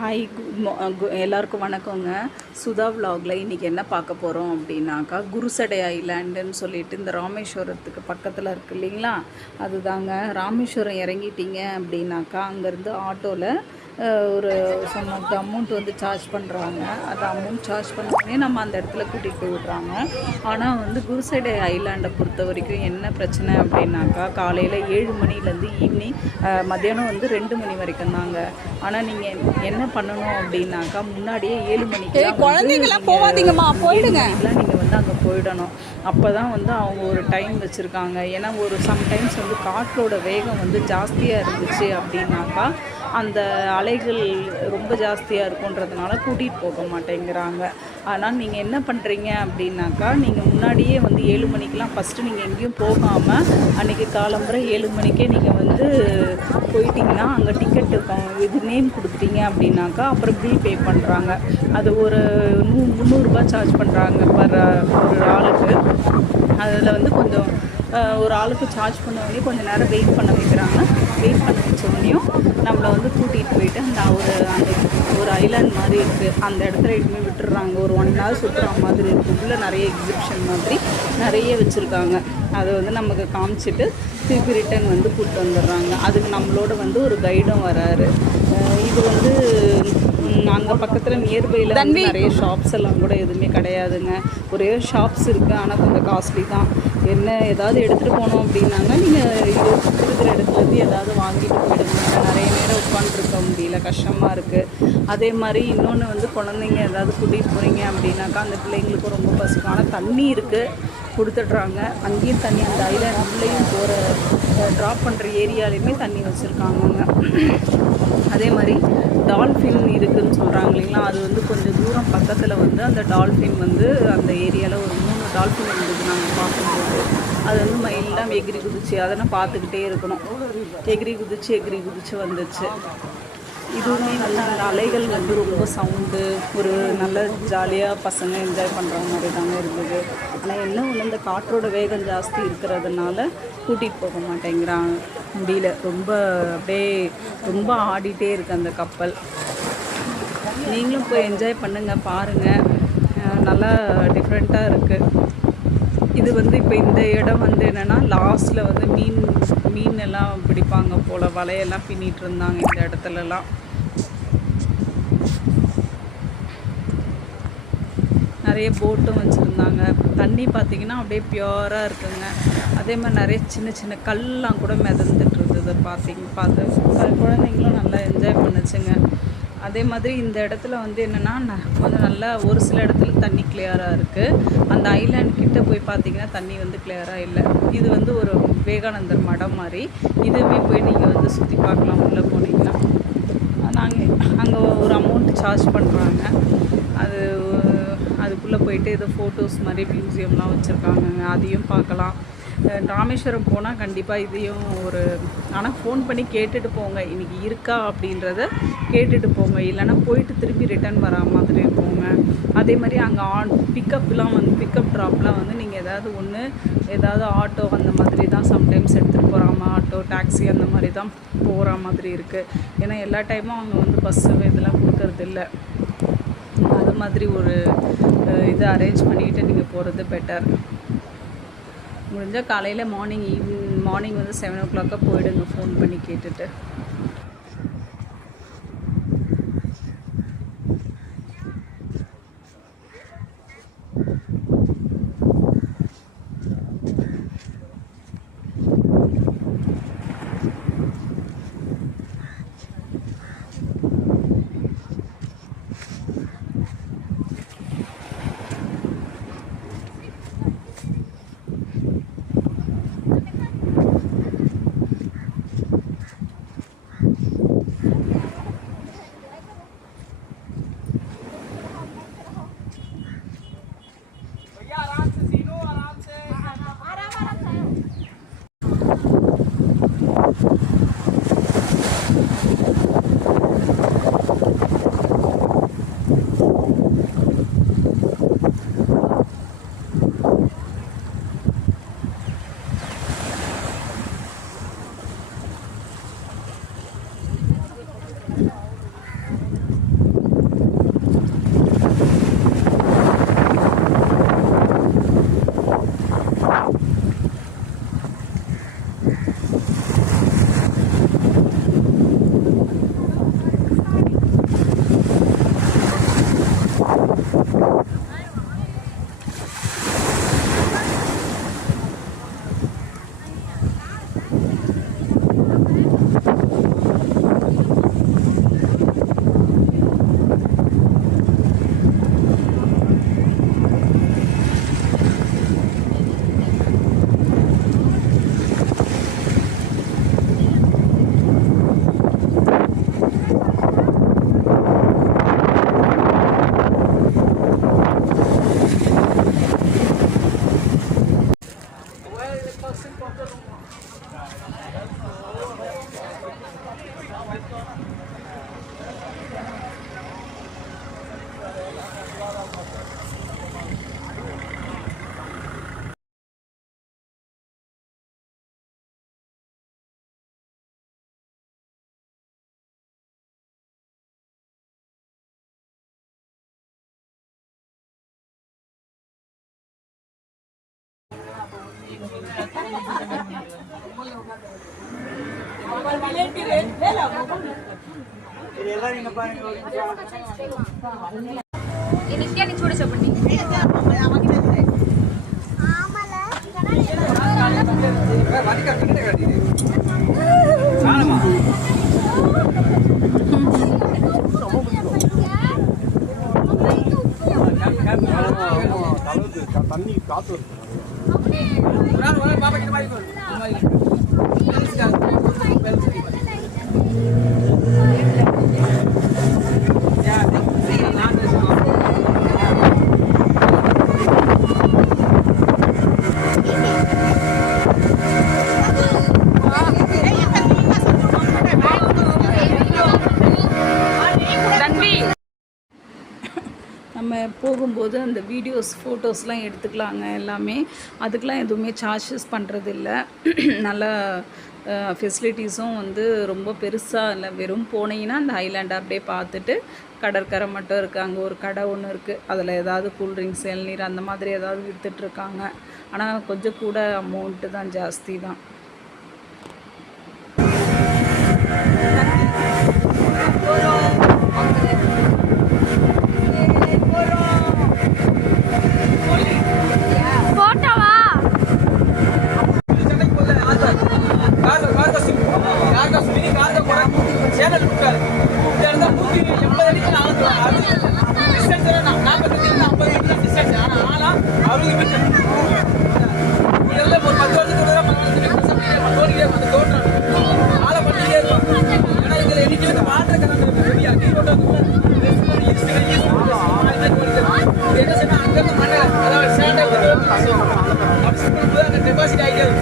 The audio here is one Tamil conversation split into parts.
ஹாய் எல்லாருக்கும் வணக்கங்க. சுதா விலாகில் இன்றைக்கி என்ன பார்க்க போகிறோம் அப்படின்னாக்கா, குருசடை ஐலாண்டுன்னு சொல்லிட்டு இந்த ராமேஸ்வரத்துக்கு பக்கத்தில் இருக்குது இல்லைங்களா, அதுதாங்க. ராமேஸ்வரம் இறங்கிட்டீங்க அப்படின்னாக்கா அங்கேருந்து ஆட்டோவில் ஒரு சம் ஆஃப் த அமௌண்ட் வந்து சார்ஜ் பண்ணுறாங்க. அந்த அமௌண்ட் சார்ஜ் பண்ணோடனே நம்ம அந்த இடத்துல கூட்டிகிட்டு போய் விட்றாங்க. ஆனால் வந்து குருசடை ஐலாண்டை பொறுத்த வரைக்கும் என்ன பிரச்சனை அப்படின்னாக்கா, காலையில் 7 மணிலேருந்து ஈவினிங் மத்தியானம் வந்து 2 மணி வரைக்கும் தாங்க. ஆனால் நீங்கள் என்ன பண்ணணும் அப்படின்னாக்கா, முன்னாடியே 7 மணிக்கு குழந்தைங்களாம் போகாதீங்கம்மா, போயிடுங்கலாம் நீங்கள் வந்து அங்கே போயிடணும். அப்போ தான் வந்து அவங்க ஒரு டைம் வச்சுருக்காங்க. ஏன்னா ஒரு சம்டைம்ஸ் வந்து காற்றோட வேகம் வந்து ஜாஸ்தியாக இருந்துச்சு அப்படின்னாக்கா அந்த அலைகள் ரொம்ப ஜாஸ்தியாக இருக்குன்றதுனால கூட்டிகிட்டு போக மாட்டேங்கிறாங்க. ஆனால் நீங்கள் என்ன பண்ணுறீங்க அப்படின்னாக்கா, நீங்கள் முன்னாடியே வந்து 7 மணிக்கெலாம் ஃபஸ்ட்டு நீங்கள் எங்கேயும் போகாமல் அன்றைக்கி காலம்புரை 7 மணிக்கே நீங்கள் வந்து போயிட்டீங்கன்னா அங்கே டிக்கெட் இருக்கும், இது நேம் கொடுத்துட்டீங்க அப்படின்னாக்கா அப்புறம் பில் பே பண்ணுறாங்க. அது ஒரு 300 சார்ஜ் பண்ணுறாங்க ஒரு ஆளுக்கு. அதில் வந்து கொஞ்சம் ஒரு ஆளுக்கு சார்ஜ் பண்ண வேண்டிய கொஞ்சம் நேரம் வெயிட் பண்ண வைக்கிறாங்க. வெயிட் பண்ண வச்சோடனையும் நம்மளை வந்து கூட்டிகிட்டு போயிட்டு அந்த ஒரு ஐலாண்ட் மாதிரி இருக்குது, அந்த இடத்துல இனிமேல் விட்டுடுறாங்க. ஒரு 1 hour சுற்றுற மாதிரி இருக்குது. உள்ளே நிறைய எக்ஸிபிஷன் மாதிரி நிறைய வச்சுருக்காங்க. அதை வந்து நமக்கு காமிச்சிட்டு திருப்பி ரிட்டன் வந்து கூப்பிட்டு வந்துடுறாங்க. அதுக்கு நம்மளோட வந்து ஒரு கைடும் வராரு. இது வந்து அங்கே பக்கத்தில் நியர்பையில் வந்து நிறைய ஷாப்ஸ் எல்லாம் கூட எதுவுமே கிடையாதுங்க. ஒரே ஷாப்ஸ் இருக்குது, ஆனால் கொஞ்சம் காஸ்ட்லி தான். என்ன ஏதாவது எடுத்துகிட்டு போனோம் அப்படின்னாங்க, நீங்கள் இருக்கிற இடத்துலேருந்து ஏதாவது வாங்கிட்டு போயிடுங்க. நிறைய நேரம் உட்காந்துருக்க முடியல, கஷ்டமாக இருக்குது. அதே மாதிரி இன்னொன்று வந்து குழந்தைங்க ஏதாவது கூட்டிகிட்டு போகிறீங்க அப்படின்னாக்கா அந்த பிள்ளைங்களுக்கும் ரொம்ப பசிக்கும். ஆனால் தண்ணி இருக்குது, கொடுத்துட்றாங்க. அங்கேயும் தண்ணி, அந்த ஐலாண்ட் உள்ளேயும் போகிற ட்ராப் பண்ணுற ஏரியாலையுமே தண்ணி வச்சுருக்காங்கங்க. அதே மாதிரி டால்ஃபின் இருக்குதுன்னு சொல்கிறாங்க இல்லைங்களா, அது வந்து கொஞ்சம் தூரம் பக்கத்தில் வந்து அந்த டால்ஃபின் வந்து அந்த ஏரியாவில் ஒரு 3 டால்ஃபின் இருந்தது நாங்கள் பார்க்கும்போது. அது வந்து மயிலாம் எகிரி குதிச்சு, அதெல்லாம் பார்த்துக்கிட்டே இருக்கணும். எகிரி குதிச்சு வந்துச்சு. இதுவுமே வந்து அந்த அலைகள் வந்து ரொம்ப சவுண்டு, ஒரு நல்ல ஜாலியாக பசங்க என்ஜாய் பண்ணுற மாதிரி தாங்க இருந்தது. ஆனால் என்ன ஒன்று, இந்த காற்றோட வேகம் ஜாஸ்தி இருக்கிறதுனால கூட்டிகிட்டு போக மாட்டேங்கிறாங்க, முடியல. அப்படியே ரொம்ப ஆடிட்டே இருக்குது அந்த கப்பல். நீங்களும் போய் என்ஜாய் பண்ணுங்கள், பாருங்கள், நல்லா டிஃப்ரெண்ட்டாக இருக்குது. இது வந்து இப்போ இந்த இடம் வந்து என்னென்னா, லாஸ்ட்டில் வந்து மீன் எல்லாம் பிடிப்பாங்க போல், வலையெல்லாம் பின்னிட்டு இருந்தாங்க இந்த இடத்துலலாம். நிறைய போட்டும் வச்சுருந்தாங்க. தண்ணி பார்த்திங்கன்னா அப்படியே பியூராக இருக்குங்க. அதே மாதிரி நிறைய சின்ன சின்ன கல்லாம் கூட மிதந்துட்டு இருந்தது. பார்த்து குழந்தைங்களும் நல்லா என்ஜாய் பண்ணுச்சுங்க. அதே மாதிரி இந்த இடத்துல வந்து என்னென்னா, கொஞ்சம் நல்லா ஒரு சில இடத்துல தண்ணி கிளியராக இருக்குது. அந்த ஐலாண்ட் கிட்டே போய் பார்த்திங்கன்னா தண்ணி வந்து கிளியராக இல்லை. இது வந்து ஒரு விவேகானந்தர் மடம் மாதிரி. இதுவுமே போய் நீங்கள் வந்து சுற்றி பார்க்கலாம். உள்ளே போனீங்கன்னா அங்கே ஒரு அமௌண்ட் சார்ஜ் பண்ணுறாங்க. அதுக்குள்ளே போயிட்டு ஏதோ ஃபோட்டோஸ் மாதிரி மியூசியம்லாம் வச்சுருக்காங்க, அதையும் பார்க்கலாம். ராமேஸ்வரம் போனால் கண்டிப்பாக இதையும் ஆனால் ஃபோன் பண்ணி கேட்டுட்டு போங்க, இன்றைக்கி இருக்கா அப்படின்றத கேட்டுட்டு போங்க. இல்லைனா போயிட்டு திருப்பி ரிட்டன் வரா மாதிரி போங்க. அதே மாதிரி அங்கே பிக்கப் ட்ராப்லாம் வந்து நீங்கள் ஏதாவது ஆட்டோ அந்த மாதிரி தான் சம்டைம்ஸ் எடுத்துகிட்டு போகிறாங்க. ஆட்டோ, டாக்ஸி அந்த மாதிரி தான் போகிற மாதிரி இருக்குது. ஏன்னா எல்லா டைமும் அவங்க வந்து பஸ்ஸு இதெல்லாம் கொடுக்கறது இல்லை. அது மாதிரி ஒரு இது அரேஞ்ச் பண்ணிக்கிட்டு நீங்கள் போகிறது பெட்டர். முடிஞ்சால் காலையில் மார்னிங் வந்து 7 o'clock போயிடுங்க, ஃபோன் பண்ணி கேட்டுட்டு. నిత్యాన్ని చూడ చెప్పండి. தண்ணி காத்து நம்ம போகும்போது அந்த வீடியோஸ் ஃபோட்டோஸ்லாம் எடுத்துக்கலாங்க எல்லாமே. அதுக்கெலாம் எதுவுமே சார்ஜஸ் பண்ணுறதில்ல. நல்ல ஃபெசிலிட்டிஸும் வந்து ரொம்ப பெருசாக இல்லை. வெறும் போனீங்கன்னா அந்த ஐலாண்டை அப்படியே பார்த்துட்டு கடற்கரை மட்டும் இருக்குது. அங்கே ஒரு கடை ஒன்று இருக்குது. அதில் ஏதாவது கூல்ட்ரிங்க்ஸ் இளநீர் அந்த மாதிரி ஏதாவது விற்றுட்ருக்காங்க. ஆனால் கொஞ்சம் கூட அமௌண்ட்டு தான், ஜாஸ்தி தான். டெபாசிட் ஆகிடுது.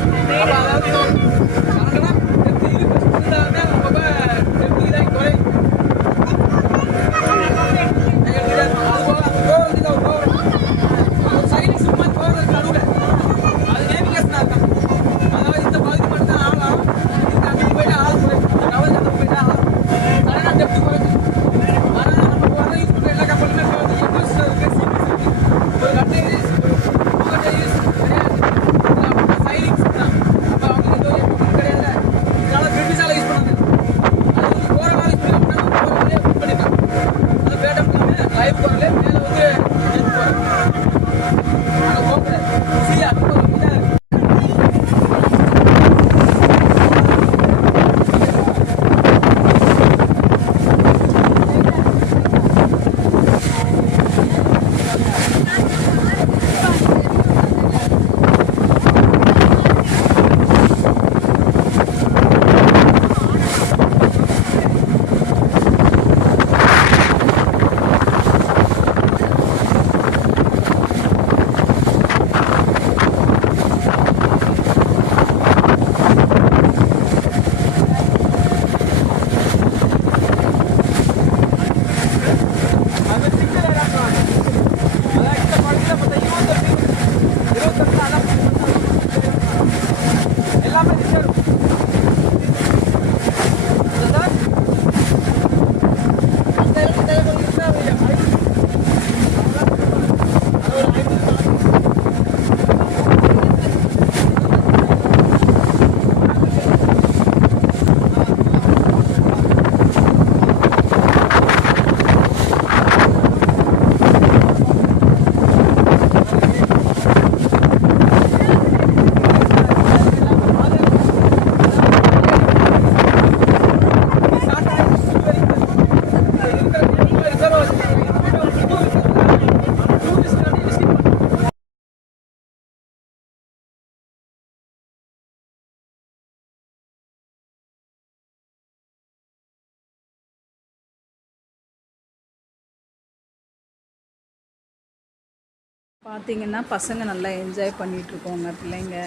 பார்த்திங்கன்னா பசங்க நல்லா என்ஜாய் பண்ணிகிட்ருக்கோங்க பிள்ளைங்க.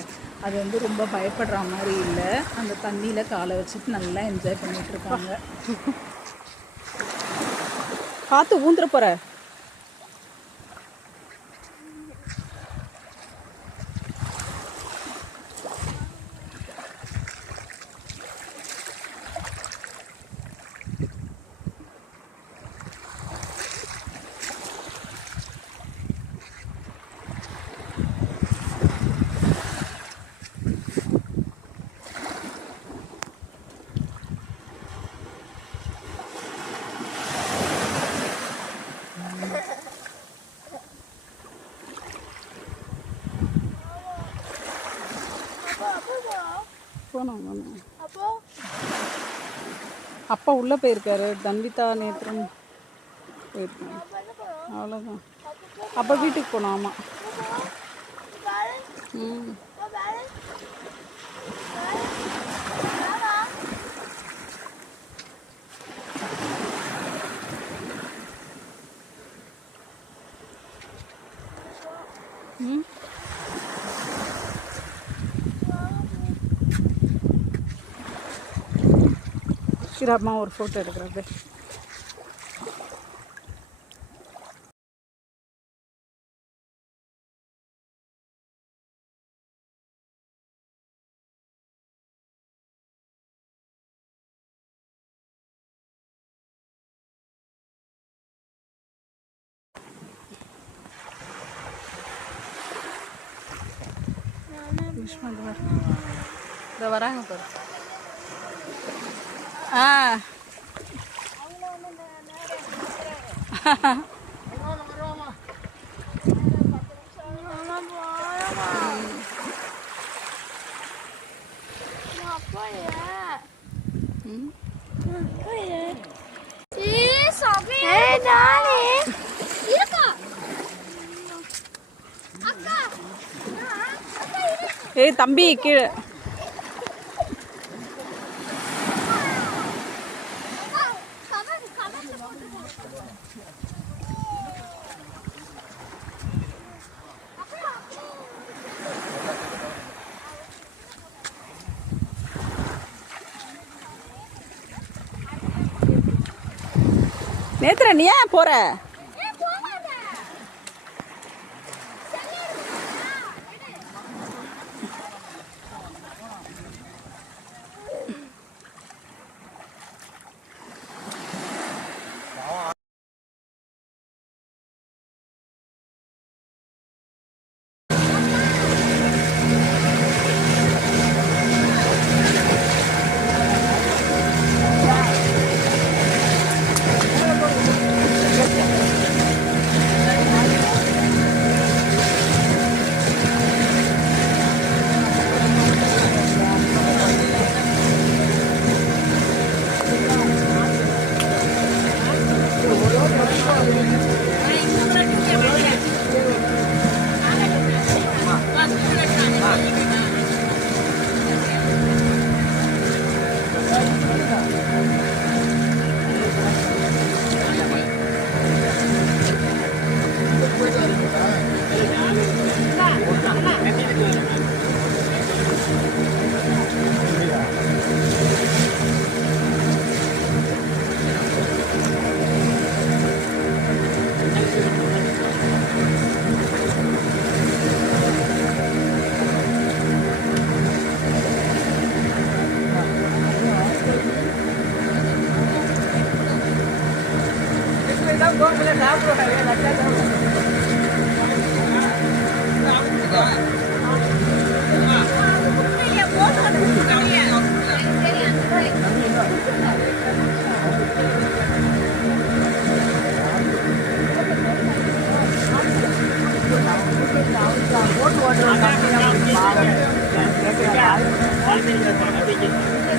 அது வந்து ரொம்ப பயப்படுற மாதிரி இல்லை. அந்த தண்ணியில் காலை வச்சுட்டு நல்லா என்ஜாய் பண்ணிகிட்ருக்காங்க. பார்த்து ஊந்துற போகிற. போனோம் அப்பா உள்ளே போயிருக்காரு. தன்விதா நேத்திரம் போயிருக்காங்க. அவ்வளோதான். அப்போ வீட்டுக்கு போனோம். ஆமாம். ம் ம் சரி அம்மா ஒரு ஃபோட்டோ எடுக்கிறேன். இந்த வராங்க பாரு. ஆ ஏய் தம்பி கீழே நேத்ரா நீ ஏன் போற?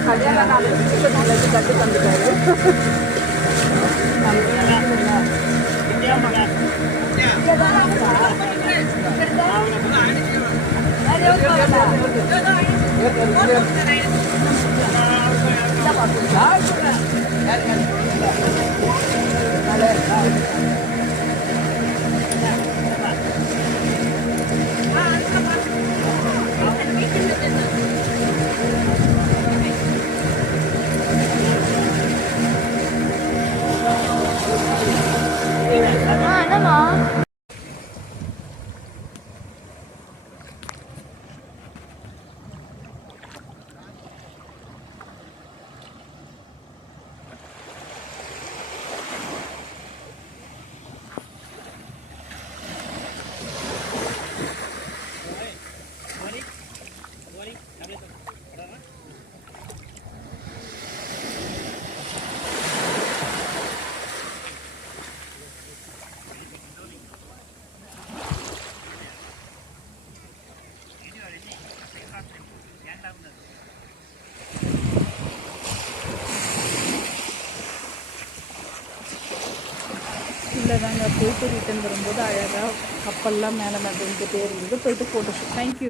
கல்யாண நாள் கட்டு தந்துட்டாரு. அவ்வளோதாங்க. போயிட்டு ரிட்டன் வரும்போது அழகாக கப்பல்லாம் மேலே மிதந்துட்டே இருந்தது. போயிட்டு ஃபோட்டோஷூட். தேங்க்யூ.